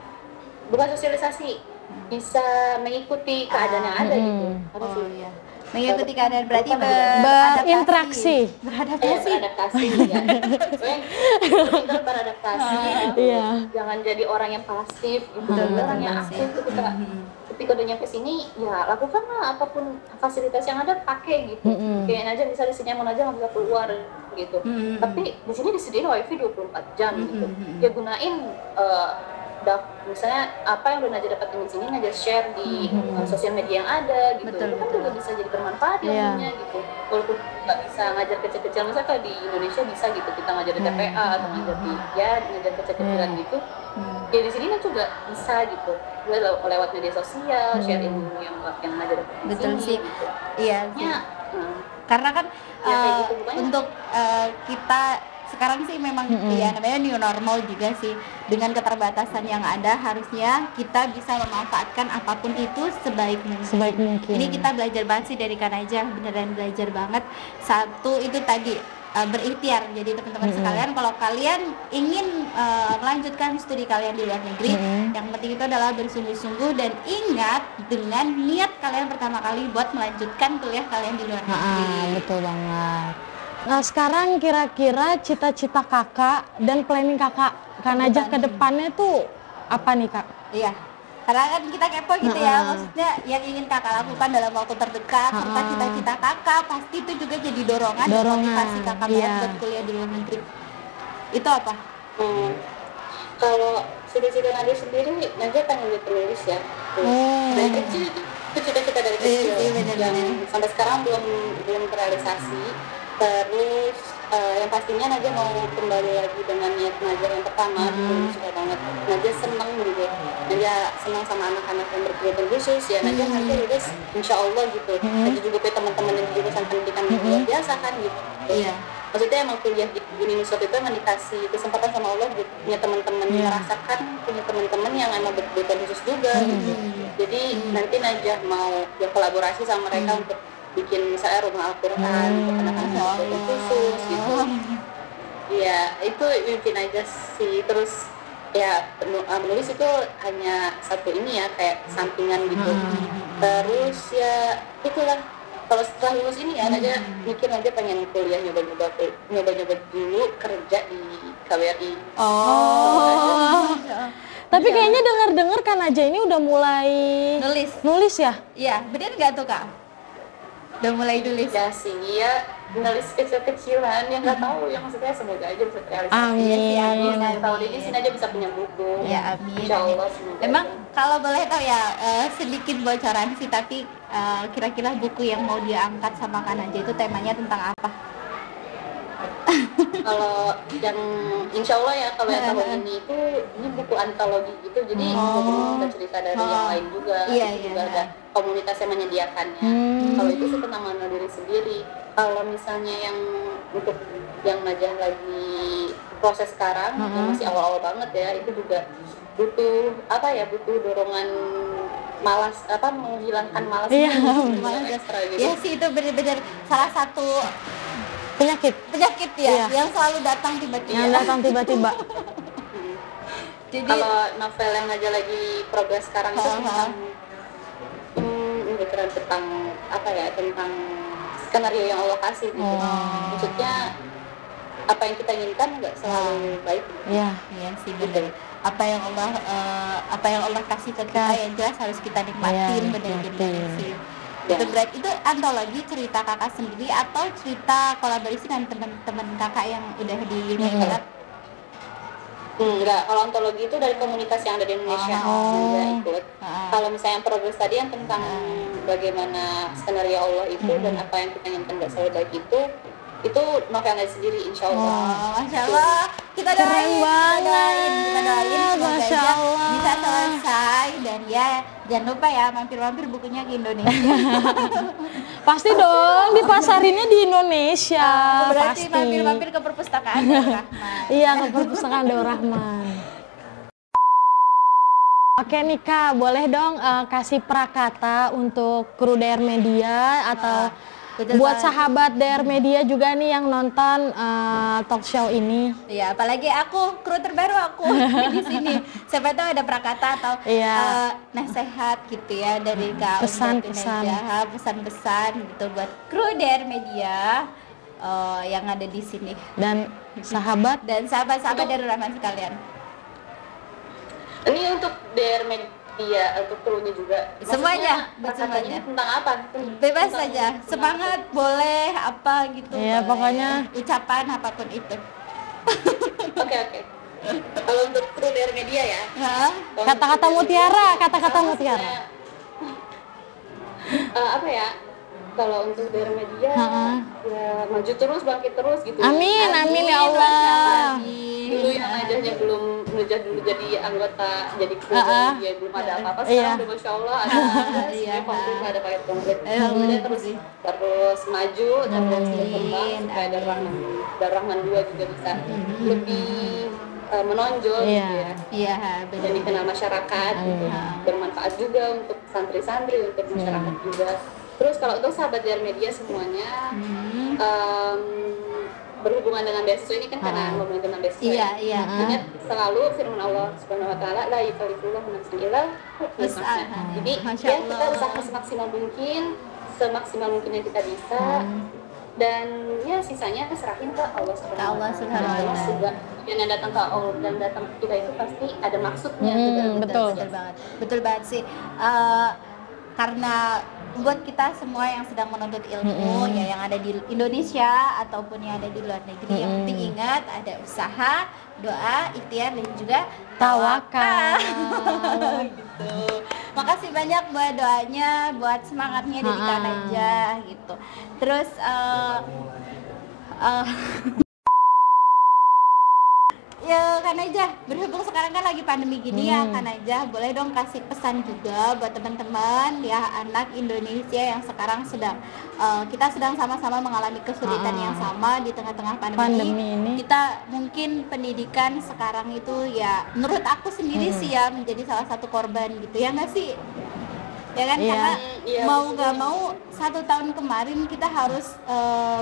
bukan sosialisasi, bisa mengikuti keadaan yang ada gitu. Apa sih? Iya. Mengikuti keadaan berarti Berinteraksi. Beradaptasi ya. Pokoknya pintar beradaptasi. Iya. Jangan jadi orang yang pasif gitu. Orang yang aktif ketika udah nyampe sini ya lakukanlah apapun fasilitas yang ada, pakai gitu. Kayak aja misalnya di sini mau aja nggak bisa keluar gitu. Tapi di sini disediain wifi 24 jam gitu. Ya gunain misalnya apa yang udah Najah dapatin di sini, Najah share di sosial media yang ada gitu. Itu kan juga bisa jadi bermanfaat ilmunya gitu. Walaupun nggak bisa ngajar kecil-kecil, misalnya kalau di Indonesia bisa gitu kita ngajar di TPA atau ngajar di ngajar kecil-kecilan gitu. Ya di sini juga bisa gitu. Gue lewat media sosial, share ilmu yang Najah dapatin di Betul sini. sih. Gitu. Iya. Ya, Karena kan ya, kayak gitu, pokoknya. untuk kita sekarang sih memang ya namanya new normal juga sih, dengan keterbatasan yang ada harusnya kita bisa memanfaatkan apapun itu sebaik mungkin. Ini kita belajar banget sih dari Kanaja, beneran belajar banget. Satu itu tadi berikhtiar. Jadi teman-teman sekalian, kalau kalian ingin melanjutkan studi kalian di luar negeri, yang penting itu adalah bersungguh-sungguh dan ingat dengan niat kalian pertama kali buat melanjutkan kuliah kalian di luar negeri. Betul banget. Nah sekarang kira-kira cita-cita kakak dan planning kakak Kanajah ke depannya tuh apa nih kak? Iya, karena kan kita kepo gitu ya, maksudnya yang ingin kakak lakukan dalam waktu terdekat, serta cita-cita kakak pasti itu juga jadi dorongan dan motivasi kakak buat kuliah di luar negeri. Itu apa? Kalau cita-cita Najah sendiri, Najah pengen jadi penulis ya. Dari kecil itu cita-cita dari kecil, yang sampai sekarang belum terrealisasi. Terus yang pastinya Najah mau kembali lagi dengan niat Najah yang pertama, suka banget. Najah senang gitu, Najah senang sama anak-anak yang berkebutuhan khusus ya. Najah nanti lulus insya Allah gitu. Najah juga punya teman-teman yang jurusan pendidikan luar biasa kan gitu. Iya. Maksudnya emang kuliah di Uniswap itu emang dikasih kesempatan sama Allah gitu, punya teman-teman merasakan, punya teman-teman yang emang berkebutuhan khusus juga gitu. Jadi nanti Najah mau berkolaborasi sama mereka untuk bikin misalnya rumah Al-Quran untuk anak-anak berkebutuhan khusus gitu. Iya, itu mimpi Najah sih. Terus ya menulis itu hanya satu ini ya, kayak sampingan gitu. Terus ya itulah, kalau setelah lulus ini ya Najah mikir Najah pengen kuliah nyoba-nyoba dulu kerja di KBRI. Tapi kayaknya dengar-dengar Kanajah ini udah mulai nulis ya? Iya, bener nggak tuh kak? Udah mulai nulis? Ya sih, ya nulis kecil-kecilan yang nggak tahu, yang maksudnya semoga aja bisa terrealisasi. Amin. Tahun ini sih Najah bisa punya buku. Ya amin. Insya Allah semoga. Memang kalau boleh tahu ya sedikit bocoran sih, tapi kira-kira buku yang mau diangkat sama Kanajah itu temanya tentang apa? Kalau yang insya Allah ya, kalau yang tahun ini itu ini buku antologi gitu, jadi ada cerita dari yang lain juga. Itu juga ada komunitas yang menyediakannya. Kalau itu sih tentang mengenal diri sendiri. Kalau misalnya yang untuk yang Najah lagi proses sekarang, yang masih awal-awal banget ya, itu juga butuh butuh dorongan malas, menghilangkan malas. Iya, malas ekstra gitu. Ya sih, itu benar-benar salah satu penyakit ya, yang selalu datang tiba-tiba. Jadi kalau novel yang Najah lagi progres sekarang itu tentang tentang tentang skenario yang Allah kasih gitu. Maksudnya apa yang kita inginkan nggak selalu baik. Iya. Iya sih benar. Apa yang Allah kasih ke kita yang jelas harus kita nikmatin, benar-benar sih. Itu berarti itu antologi cerita kakak sendiri atau cerita kolaborasi dengan teman-teman kakak yang udah di Barat? Enggak, kalau antologi itu dari komunitas yang ada di Indonesia juga ikut. Kalau misalnya yang progres tadi yang tentang bagaimana skenario Allah itu dan apa yang kita inginkan nggak selalu baik itu novelnya sendiri, insya Allah. Masya Allah, kita doain, semoga Masya aja Allah. bisa selesai dan ya jangan lupa ya mampir-mampir bukunya ke Indonesia. Pasti dong, dipasarinnya di Indonesia. Berarti pasti. mampir-mampir ke perpustakaan Darul Rahman. Iya, ke perpustakaan Darul Rahman. Oke nih Kak, boleh dong kasih prakata untuk kru DR Media atau buat sahabat DR Media juga nih yang nonton talk show ini. Iya, apalagi aku kru terbaru aku di sini. Siapa tahu ada prakata atau nasihat gitu ya dari Kak pesan-pesan gitu buat kru DR Media yang ada di sini dan sahabat Darul Rahman sekalian. Ini untuk DR Media, untuk krunya juga. Semuanya, semuanya tentang apa? Bebas saja, semangat boleh apa gitu. Iya, pokoknya ucapan apapun itu. Oke. Kalau untuk kru DR Media ya. Kata-kata mutiara. Apa ya? Kalau untuk DR Media ya maju terus, bangkit terus gitu. Amin ya Allah. Dulu yang najahnya belum najah dulu jadi anggota, jadi kru dia belum ada apa-apa, sekarang udah Masya Allah ada pemerintah, ada paket komplit. Terus maju dan terus berkembang supaya Darul Rahman 2 juga bisa lebih menonjol gitu ya. Iya, dan dikenal masyarakat gitu. Bermanfaat juga untuk santri-santri, untuk masyarakat juga. Terus kalau untuk sahabat DR Media semuanya berhubungan dengan beasiswa ini kan karena ngomongin tentang beasiswa. Iya. Ingat selalu firman Allah Subhanahu wa taala, la yukallifullahu nafsan illa wus'aha. Jadi ya kita usaha semaksimal mungkin yang kita bisa. Dan ya sisanya serahin ke Allah Subhanahu wa taala. Yang datang ke Allah dan datang ke kita itu pasti ada maksudnya. Betul banget sih. Karena buat kita semua yang sedang menuntut ilmu ya yang ada di Indonesia ataupun yang ada di luar negeri, yang penting ingat ada usaha, doa, ikhtiar dan juga tawakal. Gitu. Makasih banyak buat doanya, buat semangatnya dari Kak Najah gitu. Terus ya Kak Najah, berhubung sekarang kan lagi pandemi gini ya Kak Najah, boleh dong kasih pesan juga buat teman-teman ya anak Indonesia yang sekarang kita sedang sama-sama mengalami kesulitan yang sama di tengah-tengah pandemi ini. Kita mungkin pendidikan sekarang itu ya menurut aku sendiri sih ya menjadi salah satu korban gitu ya nggak sih? Ya kan, karena mau nggak mau 1 tahun kemarin kita harus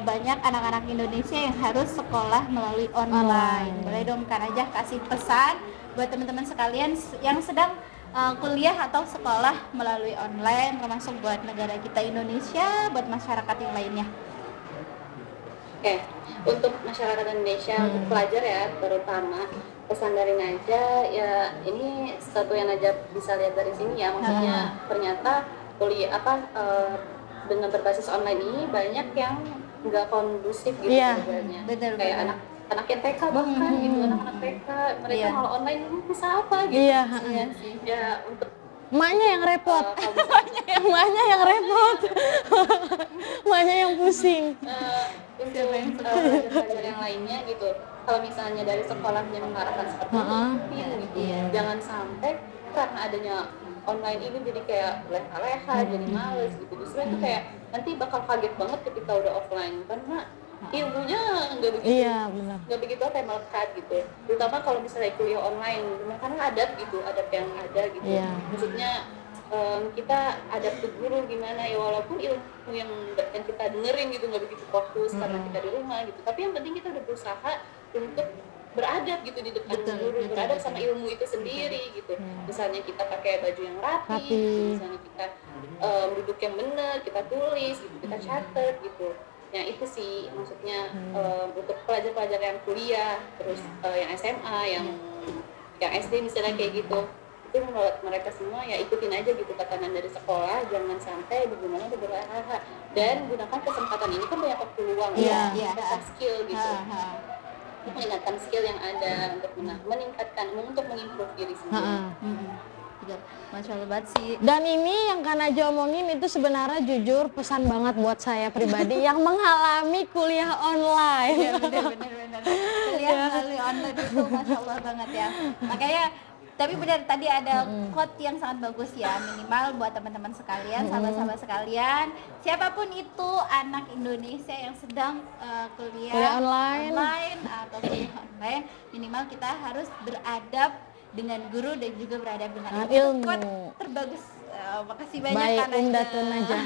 banyak anak-anak Indonesia yang harus sekolah melalui online. Boleh dong Kak Najah kasih pesan buat teman-teman sekalian yang sedang kuliah atau sekolah melalui online, termasuk buat negara kita Indonesia, buat masyarakat yang lainnya. Oke, untuk masyarakat Indonesia, untuk pelajar ya terutama, pesan dari Najah ya ini satu yang Najah bisa lihat dari sini ya, maksudnya ternyata kuliah dengan berbasis online ini banyak yang nggak kondusif gitu sebenarnya. Kayak anak yang TK bahkan gitu, anak-anak TK mereka kalau online ini bisa apa gitu. Ya untuk emaknya yang repot. Emaknya yang repot. Emaknya yang pusing. Untuk pelajar yang lainnya gitu, kalau misalnya dari sekolahnya mengarahkan seperti itu gitu, jangan sampai karena adanya online ini jadi kayak leha-leha, jadi males gitu. Justru itu kayak nanti bakal kaget banget ketika udah offline karena ilmunya nggak begitu melekat gitu. Terutama kalau misalnya kuliah online, karena adab yang ada gitu. Maksudnya kita adab ke guru gimana ya, walaupun ilmu yang kita dengerin gitu nggak begitu fokus karena kita di rumah gitu, tapi yang penting kita udah berusaha untuk beradab gitu di depan guru, beradab sama ilmu itu sendiri gitu. Misalnya kita pakai baju yang rapi. Misalnya kita duduk yang benar, kita tulis gitu, kita catat gitu. yang itu sih maksudnya untuk pelajar-pelajar yang kuliah, terus yang SMA, yang SD misalnya kayak gitu, itu menurut mereka semua ya ikutin aja gitu tekanan dari sekolah, jangan sampai bagaimana berolahraga dan gunakan kesempatan ini kan banyak peluang ya, meningkatkan skill gitu, meningkatkan skill yang ada untuk meningkatkan, untuk mengimprove diri sendiri. Masya Allah banget sih. Dan ini yang Kak Najah omongin itu sebenarnya jujur pesan banget buat saya pribadi yang mengalami kuliah online. Iya benar. Kuliah melalui online itu Masya Allah banget ya. Makanya tapi benar tadi ada quote yang sangat bagus ya, minimal buat teman-teman sekalian, sahabat-sahabat sekalian, siapapun itu anak Indonesia yang sedang kuliah online atau kuliah online, minimal kita harus beradab dengan guru dan juga beradab dengan ilmu. Quote terbagus. Makasih banyak Baik, Kak Najah. Datun Najah.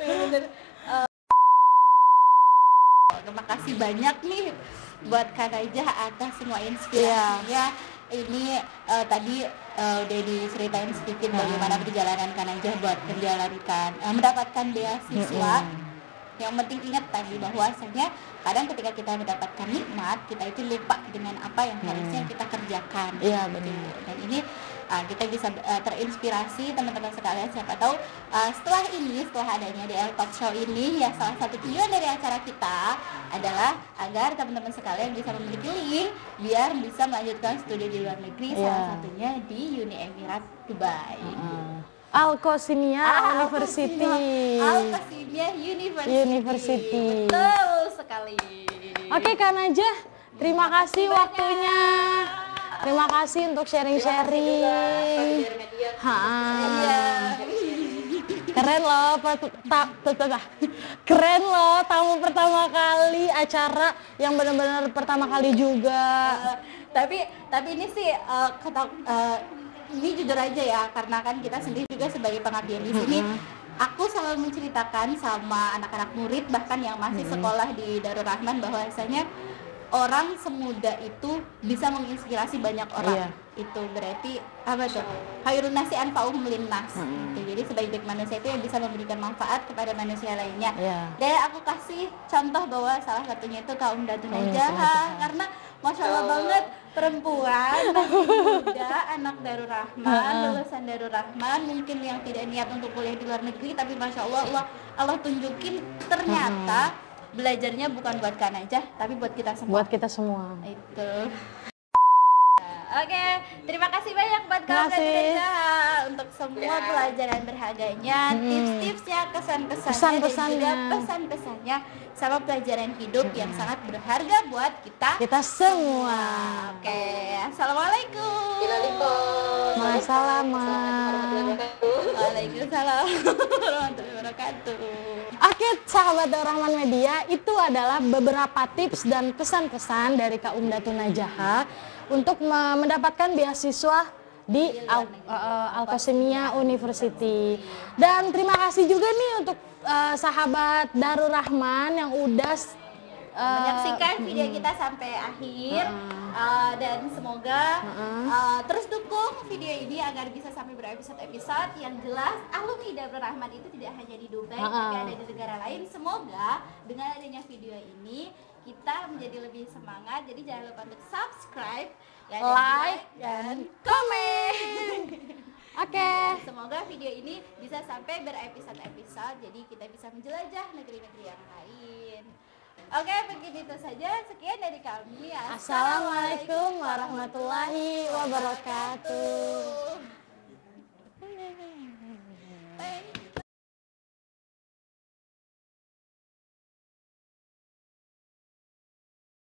Bener-bener. Terima kasih banyak nih buat Kak Najah atas semua inspirasinya. Ini tadi udah diceritain sedikit bagaimana perjalanan Kak Najah buat mendapatkan beasiswa. Yang penting ingat tadi bahwasanya kadang ketika kita mendapatkan nikmat, kita itu lupa dengan apa yang harusnya kita kerjakan. Iya benar. Dan ini kita bisa terinspirasi teman-teman sekalian, siapa tahu setelah adanya DL Talk Show ini ya, salah satu tujuan dari acara kita adalah agar teman-teman sekalian bisa memiliki link biar bisa melanjutkan studi di luar negeri, salah satunya di Uni Emirat Dubai. Al-Qasimiyah University. Al-Qasimiyah University. Betul sekali. Oke Kak Najah, terima kasih waktunya. Terima kasih untuk sharing-sharing. Keren loh, keren loh tamu pertama kali acara yang benar-benar pertama kali juga. Tapi ini sih ini jujur aja ya, karena kan kita sendiri juga sebagai pengabdian di sini, aku selalu menceritakan sama anak-anak murid bahkan yang masih sekolah di Darul Rahman bahwasanya orang semuda itu bisa menginspirasi banyak orang. Itu berarti apa tuh? Khairun nasi anfa'uhum linnas. Jadi sebaik-baik manusia itu yang bisa memberikan manfaat kepada manusia lainnya. Dan aku kasih contoh bahwa salah satunya itu kaum Datun Najah, karena Masya Allah banget, perempuan masih muda, anak Darul Rahman, lulusan Darul Rahman, mungkin yang tidak niat untuk kuliah di luar negeri, tapi Masya Allah, Allah tunjukin ternyata belajarnya bukan buat Kak Najah, tapi buat kita semua. Buat kita semua. Itu. Oke, terima kasih banyak buat Kak Najah untuk semua pelajaran berharganya, tips-tipsnya, kesan-kesannya, pesan-pesannya, sama pelajaran hidup yang sangat berharga buat kita semua. Oke, assalamualaikum. Waalaikumsalam. Waalaikumsalam warahmatullahi wabarakatuh. Oke, sahabat Darul Rahman Media, itu adalah beberapa tips dan pesan-pesan dari Kak Datun Najah untuk mendapatkan beasiswa di Al-Qasimiyah University. Dan terima kasih juga nih untuk sahabat Darul Rahman yang udah menyaksikan video kita sampai akhir, dan semoga terus dukung video ini agar bisa sampai berepisode-episode. Yang jelas alumni Darul Rahman itu tidak hanya di Dubai, tapi ada di negara lain. Semoga dengan adanya video ini kita menjadi lebih semangat. Jadi jangan lupa untuk subscribe, like, dan komen. Oke. Semoga video ini bisa sampai berepisode-episode, jadi kita bisa menjelajah negeri-negeri yang lain. Oke, begitu saja. Sekian dari kami. Assalamualaikum warahmatullahi wabarakatuh.